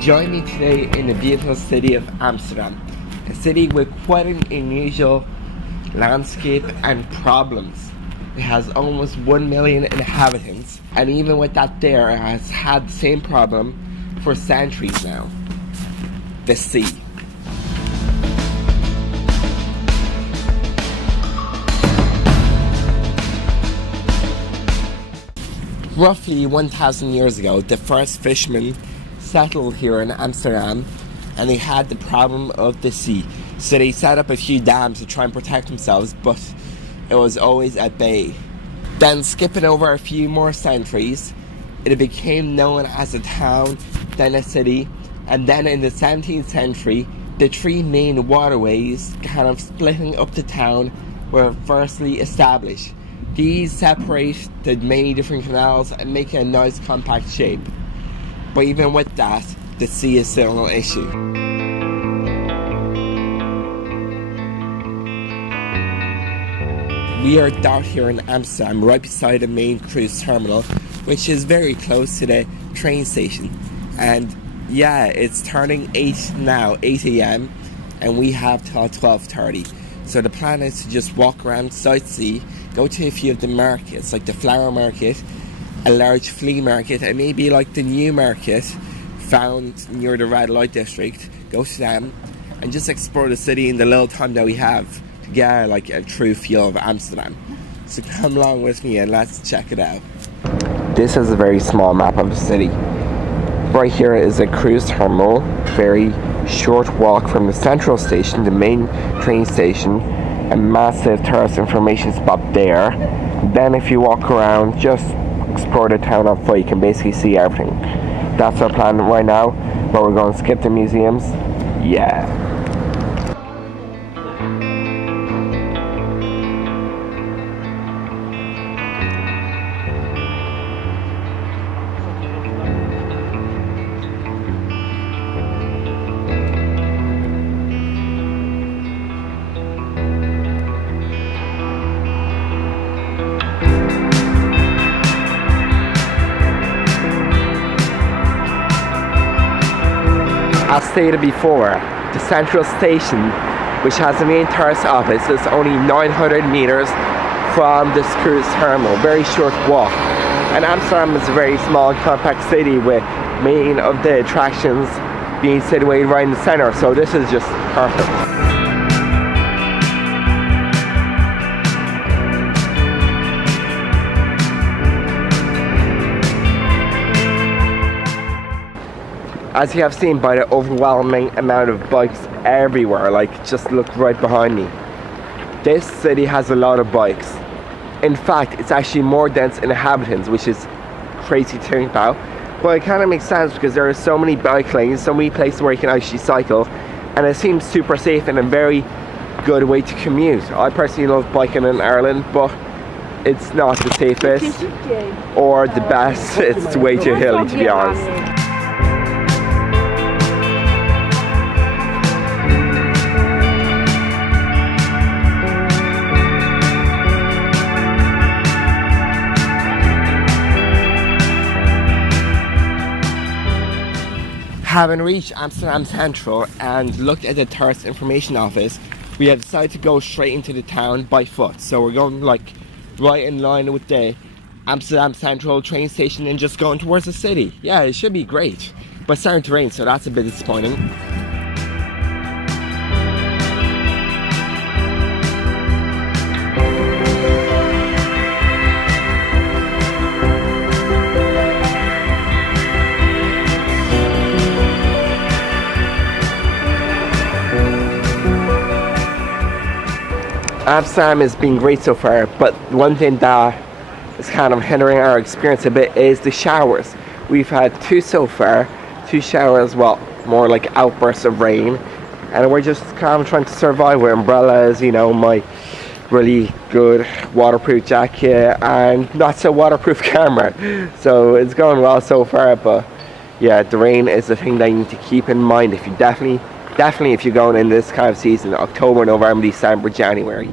Join me today in the beautiful city of Amsterdam, a city with quite an unusual landscape and problems. It has almost 1 million inhabitants, and even with that there, it has had the same problem for centuries now: the sea. Roughly 1,000 years ago, the first fishermen settled here in Amsterdam, and they had the problem of the sea. So they set up a few dams to try and protect themselves, but it was always at bay. Then, skipping over a few more centuries, it became known as a town, then a city, and then in the 17th century, the three main waterways kind of splitting up the town were firstly established. These separate the many different canals and make a nice compact shape. But even with that, the sea is still an issue. We are down here in Amsterdam, right beside the main cruise terminal, which is very close to the train station. And yeah, it's turning 8 now, 8 a.m, and we have till 12:30. So the plan is to just walk around, sightsee, go to a few of the markets, like the flower market, a large flea market, and maybe like the new market found near the red light district. Go to them and just explore the city in the little time that we have to get like a true feel of Amsterdam. So come along with me and let's check it out. This is a very small map of the city. Right here is a cruise terminal, very short walk from the central station, the main train station, a massive tourist information spot there. Then if you walk around, just explore the town on foot, you can basically see everything. That's our plan right now, but we're going to skip the museums. Yeah. As stated before, the central station, which has the main tourist office, is only 900 meters from this cruise terminal. Very short walk. And Amsterdam is a very small, compact city with main of the attractions being situated right in the center. So this is just perfect. As you have seen by the overwhelming amount of bikes everywhere, like just look right behind me. This city has a lot of bikes. In fact, it's actually more dense in inhabitants, which is crazy to think about. But it kind of makes sense because there are so many bike lanes, so many places where you can actually cycle, and it seems super safe and a very good way to commute. I personally love biking in Ireland, but it's not the safest or the best. It's way too hilly, to be honest. Having reached Amsterdam Central and looked at the tourist information office, we have decided to go straight into the town by foot. So we're going like right in line with the Amsterdam Central train station and just going towards the city. Yeah, it should be great. But it's starting to rain, so that's a bit disappointing. Amsterdam has been great so far, but one thing that is kind of hindering our experience a bit is the showers. We've had 2 so far, 2 showers, well, more like outbursts of rain, and we're just kind of trying to survive with umbrellas, you know, my really good waterproof jacket and not so waterproof camera. So it's going well so far, but yeah, the rain is the thing that you need to keep in mind if you definitely if you're going in this kind of season, October, November, December, January.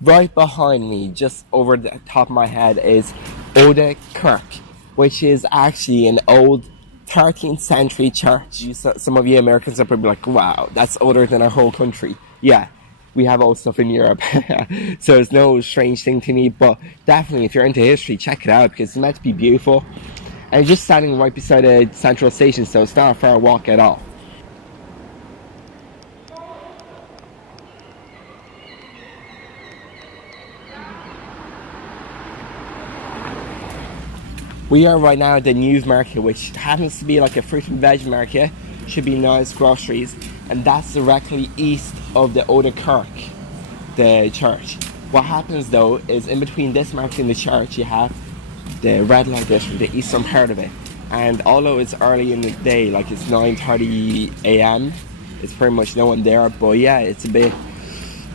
Right behind me, just over the top of my head, is Oude Kerk, which is actually an old 13th century church. Some of you Americans are probably like, wow, that's older than our whole country. Yeah, we have old stuff in Europe. So it's no strange thing to me, but definitely if you're into history, check it out because it's meant to be beautiful. And just standing right beside a central station, so it's not a far walk at all. We are right now at the New Market, which happens to be like a fruit and veg market. Should be nice groceries, and that's directly east of the Oude Kerk, the church. What happens though is in between this market and the church, you have the red light district, the eastern part of it. And although it's early in the day, like it's 9:30 a.m., it's pretty much no one there. But yeah, it's a bit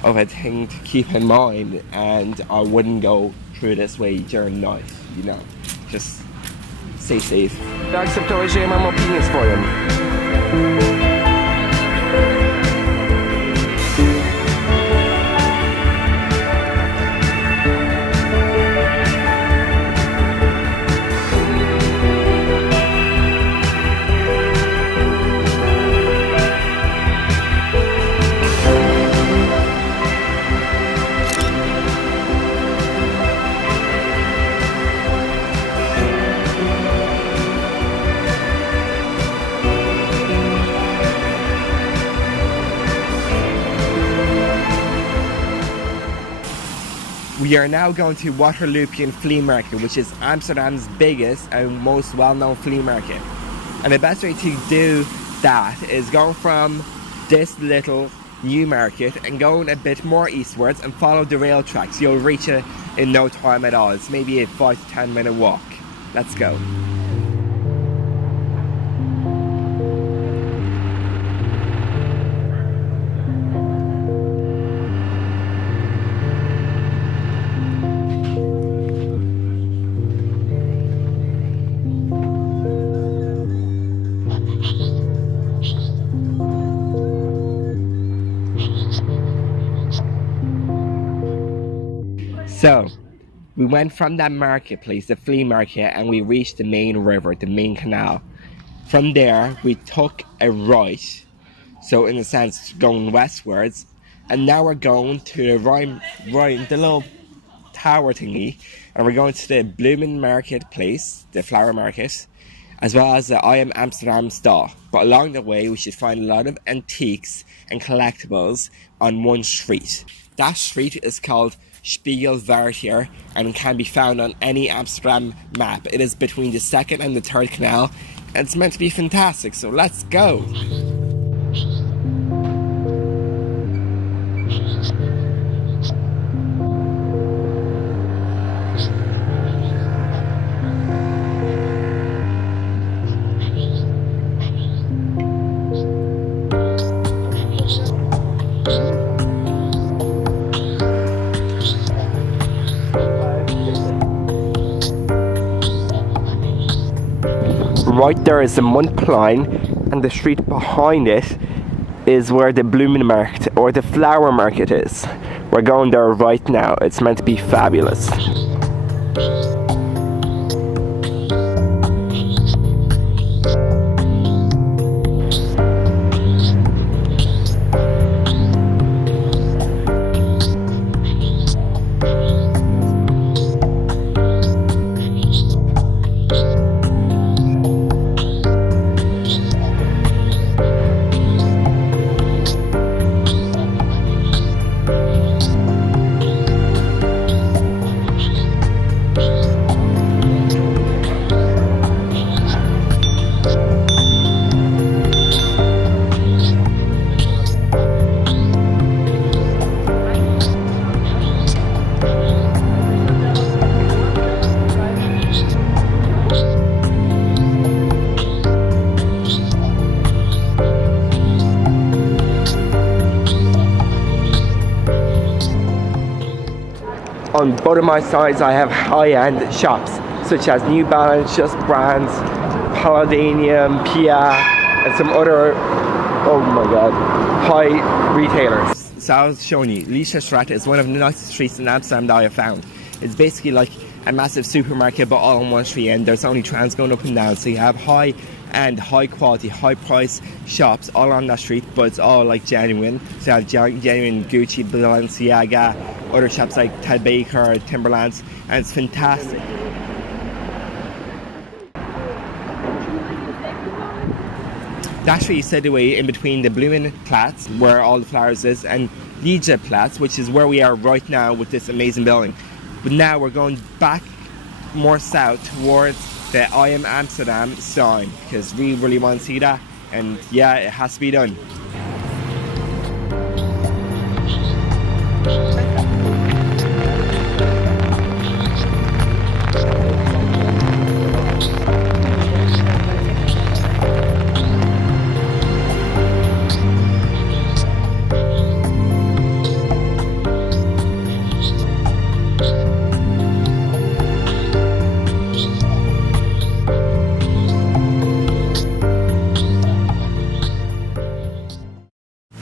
of a thing to keep in mind, and I wouldn't go through this way during the night, you know. Just stay safe. D'accepterai j'ai même opinions for you. We are now going to Waterloopian Flea Market, which is Amsterdam's biggest and most well-known flea market. And the best way to do that is going from this little new market and going a bit more eastwards and follow the rail tracks. You'll reach it in no time at all. It's maybe a 5 to 10 minute walk. Let's go. So, we went from that marketplace, the flea market, and we reached the main river, the main canal. From there, we took a right, so in a sense, going westwards, and now we're going to the right, the little tower thingy, and we're going to the Bloemen Marketplace, the flower market, as well as the I Am Amsterdam store. But along the way, we should find a lot of antiques and collectibles on one street. That street is called Spiegelwaard, and can be found on any Amsterdam map. It is between the second and the third canal, and it's meant to be fantastic, so let's go! Right there is the Muntplein, and the street behind it is where the Bloemenmarkt or the flower market is. We're going there right now. It's meant to be fabulous. On both of my sides I have high-end shops such as New Balance, Just Brands, Palladium, Pia, and some other, oh my god, high retailers. So I was showing you, Liesstraat is one of the nicest streets in Amsterdam that I have found. It's basically like a massive supermarket, but all in one street, and there's only trams going up and down. So you have high and high quality, high price shops all on that street, but it's all like genuine. So you have genuine Gucci, Balenciaga, other shops like Ted Baker, Timberlands, and it's fantastic. That street is situated in between the Blumenplatz, where all the flowers is, and Liegeplatz, which is where we are right now with this amazing building. But now we're going back more south towards the I Am Amsterdam sign, because we really want to see that, and yeah, it has to be done.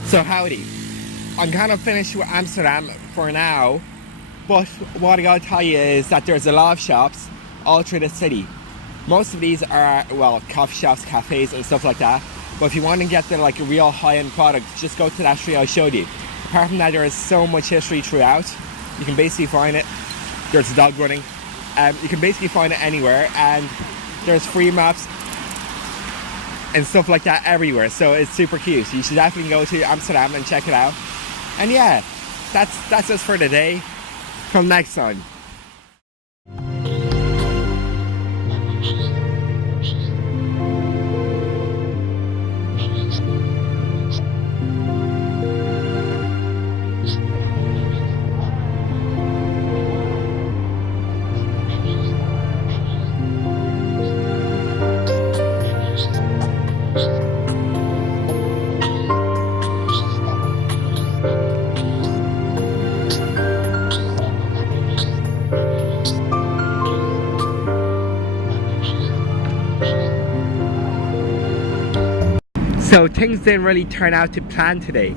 So howdy, I'm kind of finished with Amsterdam for now, but what I gotta tell you is that there's a lot of shops all through the city. Most of these are, well, coffee shops, cafes and stuff like that, but if you want to get the like a real high-end product, just go to that street I showed you. Apart from that, there is so much history throughout. You can basically find it. There's a dog running. You can basically find it anywhere, and there's free maps and stuff like that everywhere, so it's super cute. You should definitely go to Amsterdam and check it out. And yeah, that's us for today. Till next time. So things didn't really turn out to plan today.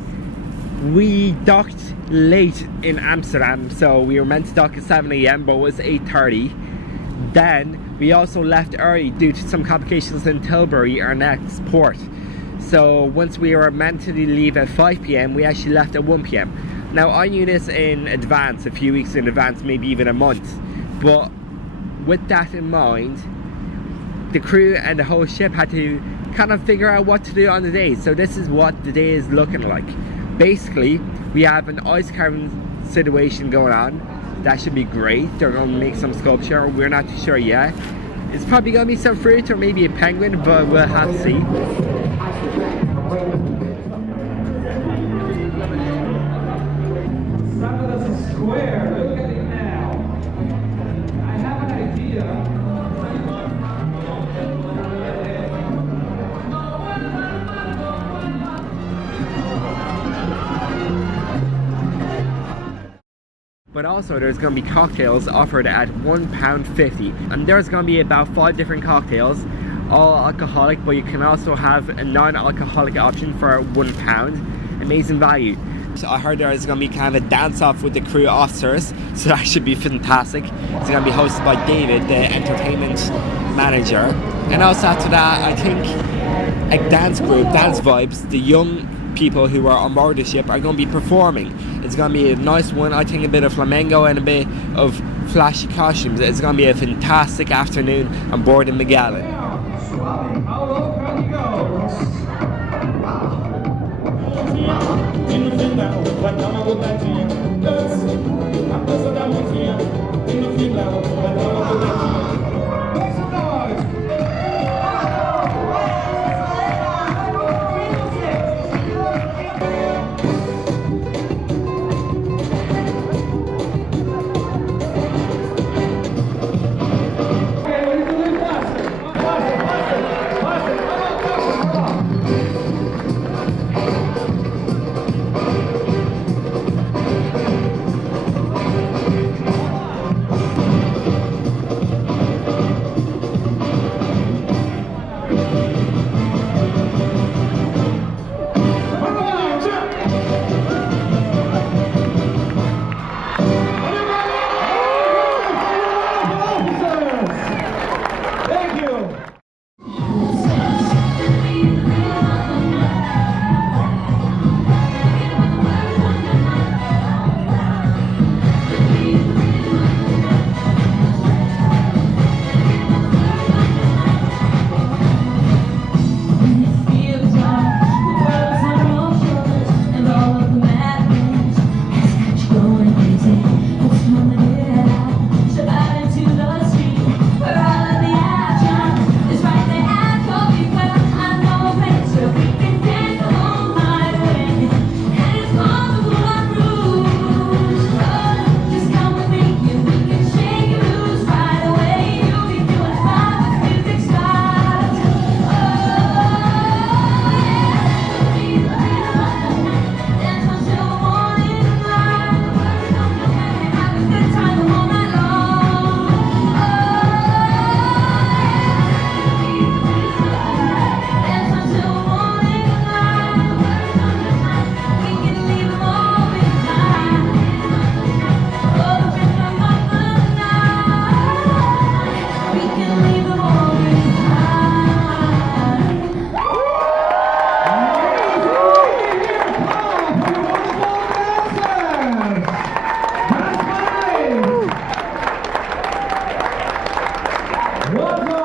We docked late in Amsterdam, so we were meant to dock at 7 AM, but it was 8:30. Then we also left early due to some complications in Tilbury, our next port. So once we were meant to leave at 5 PM, we actually left at 1 PM. Now I knew this in advance, a few weeks in advance, maybe even a month. But with that in mind, the crew and the whole ship had to kind of figure out what to do on the day. So this is what the day is looking like. Basically, we have an ice carving situation going on. That should be great. They're going to make some sculpture. We're not too sure yet. It's probably going to be some fruit or maybe a penguin, but we'll have to see. But also there's going to be cocktails offered at £1.50, and there's going to be about 5 different cocktails, all alcoholic, but you can also have a non-alcoholic option for £1. Amazing value. So I heard there's going to be kind of a dance-off with the crew officers, so that should be fantastic. It's going to be hosted by David, the entertainment manager. And also after that, I think a dance group, Dance Vibez, the young people who are on board the ship are going to be performing. It's going to be a nice one. I think a bit of flamenco and a bit of flashy costumes. It's going to be a fantastic afternoon on board the Magellan. Welcome.